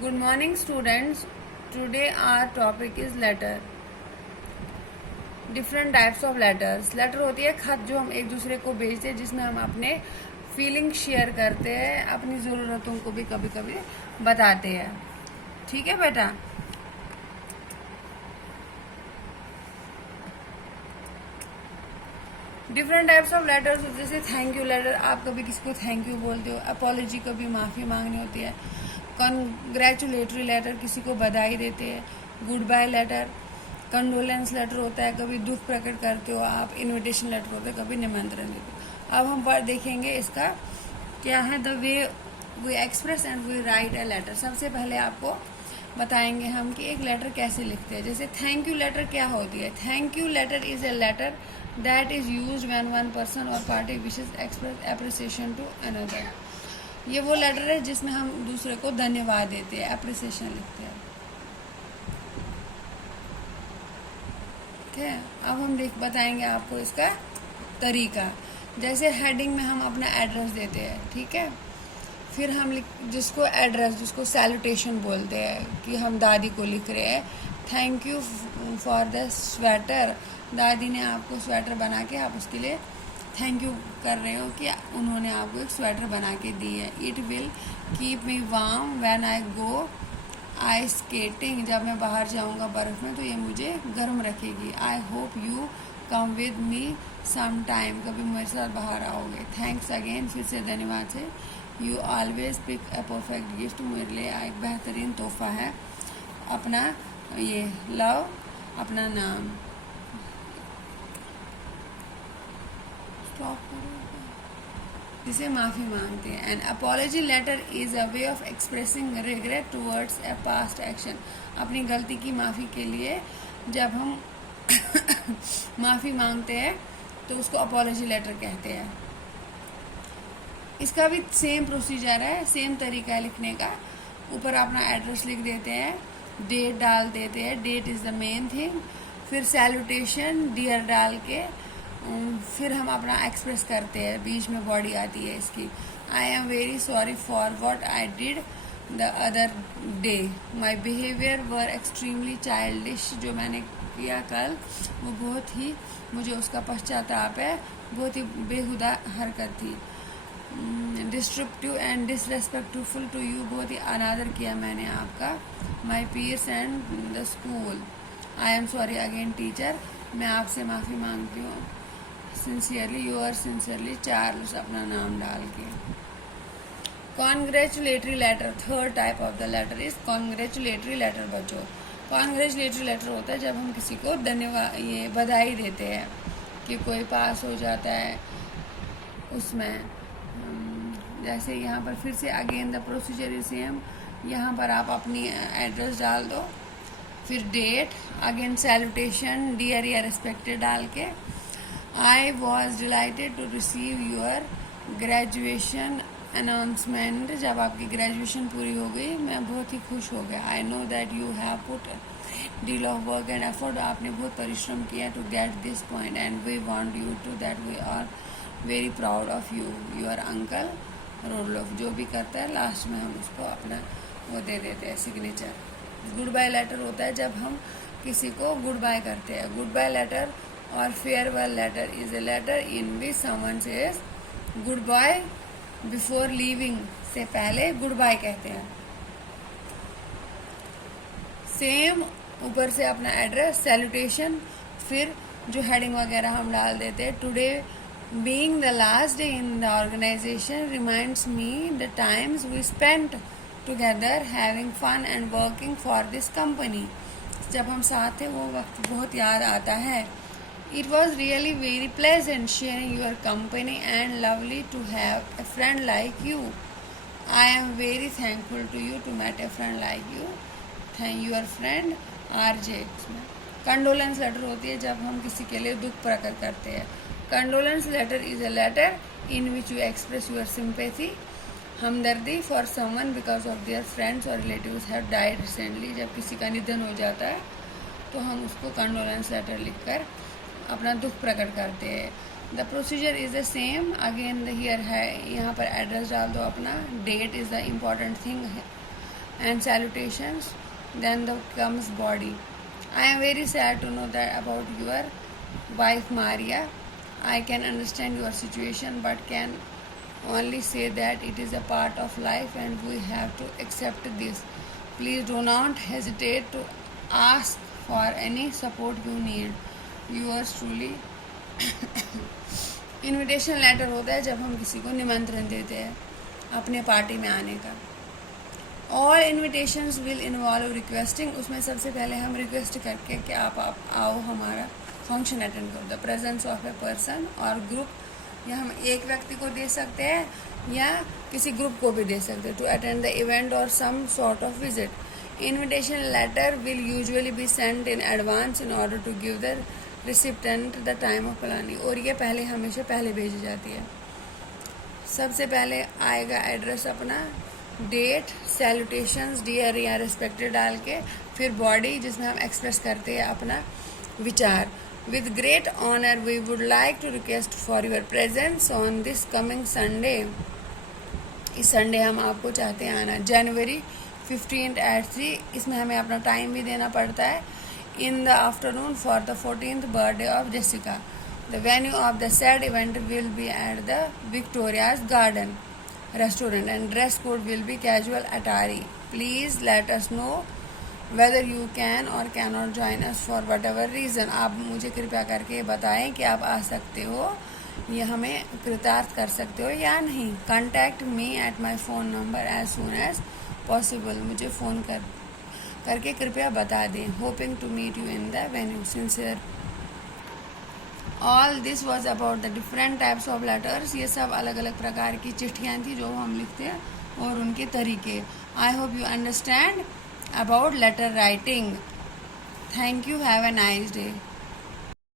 Good morning, students. Today our topic is letter. Different types of letters. Letter होती है खत जो हम एक दूसरे को भेजते हैं, जिसमें हम अपने फीलिंग शेयर करते हैं, अपनी ज़रूरतों को भी कभी कभी बताते हैं. ठीक है बेटा. डिफरेंट टाइप्स ऑफ लेटर्स, जैसे थैंक यू लेटर, आप कभी किसी को थैंक यू बोलते हो. अपॉलॉजी, कभी माफ़ी मांगनी होती है. कॉन्ग्रेचुलेटरी लेटर, किसी को बधाई देते हैं. Goodbye letter. Condolence letter होता है, कभी दुख प्रकट करते हो आप. इनविटेशन लेटर होता है, कभी निमंत्रण देते हो. अब हम देखेंगे इसका क्या है, the way we express and we write a letter. सबसे पहले आपको बताएंगे हम कि एक लेटर कैसे लिखते हैं. जैसे थैंक यू लेटर क्या होती है. Thank you letter is a letter that is used when one person or party wishes express appreciation to another. ये वो लेटर है जिसमें हम दूसरे को धन्यवाद देते हैं, अप्रिसिएशन लिखते हैं. ठीक है. अब हम बताएंगे आपको इसका तरीका. जैसे हेडिंग में हम अपना एड्रेस देते हैं. ठीक है. फिर हम जिसको एड्रेस, जिसको सैल्यूटेशन बोलते हैं, कि हम दादी को लिख रहे हैं thank you for the sweater. दादी ने आपको स्वेटर बना के, आप उसके लिए थैंक यू कर रहे हो कि उन्होंने आपको एक स्वेटर बना के दी है. It will keep me warm when I go ice skating. जब मैं बाहर जाऊंगा बर्फ़ में तो ये मुझे गर्म रखेगी. I hope you come with me some time. कभी मेरे साथ बाहर आओगे. थैंक्स अगेन, फिर से धन्यवाद से. You always pick a perfect gift. मेरे लिए एक बेहतरीन तोहफा है. अपना ये लव, अपना नाम. जिसे माफ़ी मांगते हैं. An apology letter is a way of expressing regret towards a past action. अपनी गलती की माफ़ी के लिए जब हम माफ़ी मांगते हैं तो उसको अपॉलॉजी लेटर कहते हैं. इसका भी सेम प्रोसीजर है, सेम तरीका है लिखने का. ऊपर अपना एड्रेस लिख देते हैं, डेट डाल देते हैं. That is the main thing. फिर सैल्यूटेशन डियर डाल के फिर हम अपना एक्सप्रेस करते हैं. बीच में बॉडी आती है इसकी. आई am very sorry for what I did the other day. My behaviour were extremely childish. जो मैंने किया कल वो बहुत ही, मुझे उसका पश्चाताप है, बहुत ही बेहुदा हरकत थी. Disruptive and disrespectful to you. बहुत ही अनादर किया मैंने आपका. My peers and the school. I am sorry again teacher. मैं आपसे माफ़ी मांगती हूँ. सिंसियरली यूअर सिंसियरली चार्ल्स, अपना नाम डाल के. Congratulatory letter. Third type of the letter is congratulatory letter. बच्चों, कॉन्ग्रेचुलेटरी लेटर होता है जब हम किसी को धन्यवाद, ये बधाई देते हैं कि कोई पास हो जाता है उसमें. जैसे यहाँ पर फिर से again the procedure is same. यहाँ पर आप अपनी एड्रेस डाल दो, फिर डेट, अगेन सैल्यूटेशन डियर या रिस्पेक्टेड डाल के. I was delighted to receive your graduation announcement. जब आपकी ग्रेजुएशन पूरी हो गई मैं बहुत ही खुश हो गया. I know that you have put deal of work and effort. आपने बहुत परिश्रम किया to get this point and we want you to that we are very proud of you. Your uncle Rudolph. जो भी करता है लास्ट में हम उसको अपना वो दे देते हैं, सिग्नेचर. गुड बाय लेटर होता है जब हम किसी को गुड बाय करते हैं. गुड बाय लेटर और farewell letter is a letter in which someone says goodbye before leaving. से पहले गुड बाय कहते हैं. सेम ऊपर से अपना एड्रेस, सैल्यूटेशन, फिर जो हेडिंग वगैरह हम डाल देते हैं. Today being the last day in the organisation reminds me the times we spent together having fun and working for this company. जब हम साथ थे वो वक्त बहुत याद आता है. It was really very pleasant sharing your company and lovely to have a friend like you. I am very thankful to you to met a friend like you. Thank your friend RJ. Condolence letter होती है जब हम किसी के लिए दुख प्रकट करते हैं. Condolence letter is a letter in which you express your sympathy, हमदर्दी for someone because of their friends or relatives have died recently. जब किसी का निधन हो जाता है तो हम उसको कंडोलेंस लेटर लिखकर अपना दुख प्रकट करते हैं. The procedure is the same. Again here है, यहाँ पर एड्रेस डाल दो अपना. That is the important thing. and salutations, then the comes body. I am very sad to know that about your wife Maria. I can understand your situation but can only say that it is a part of life and we have to accept this. Please do not hesitate to ask for any support you need. Yours truly. Invitation letter होता है जब हम किसी को निमंत्रण देते हैं अपने पार्टी में आने का. All invitations will involve requesting. उसमें सबसे पहले हम रिक्वेस्ट करके कि आप आओ हमारा फंक्शन अटेंड करो. The presence of a person और ग्रुप, या हम एक व्यक्ति को दे सकते हैं या किसी ग्रुप को भी दे सकते हैं. टू अटेंड द इवेंट और some sort of visit. Invitation letter will usually be sent in advance in order to give the recipient the time of planning. और ये हमेशा पहले भेजी जाती है. सबसे पहले आएगा एड्रेस अपना, डेट, सैल्यूटेशंस डियर या रिस्पेक्टेड डाल के, फिर बॉडी जिसमें हम एक्सप्रेस करते हैं अपना विचार. With great honor, we would like to request for your presence on this coming Sunday. इस संडे हम आपको चाहते हैं आना. January 15th at 3. इसमें हमें अपना टाइम भी देना पड़ता है. In the afternoon for the 14th birthday of Jessica. The venue of the said event will be at the Victoria's Garden restaurant and dress code will be casual attire. Please let us know whether you can or cannot join us for whatever reason. आप मुझे कृपया करके बताएं कि आप आ सकते हो या हमें कृतार्थ कर सकते हो या नहीं. Contact me at my phone number as soon as possible. मुझे फ़ोन करके कृपया बता दें. Hoping to meet you in the venue. Sincere. All this was about the different types of letters. ये सब अलग अलग प्रकार की चिट्ठियाँ थी जो हम लिखते हैं और उनके तरीके. I hope you understand about letter writing. Thank you. Have a nice day.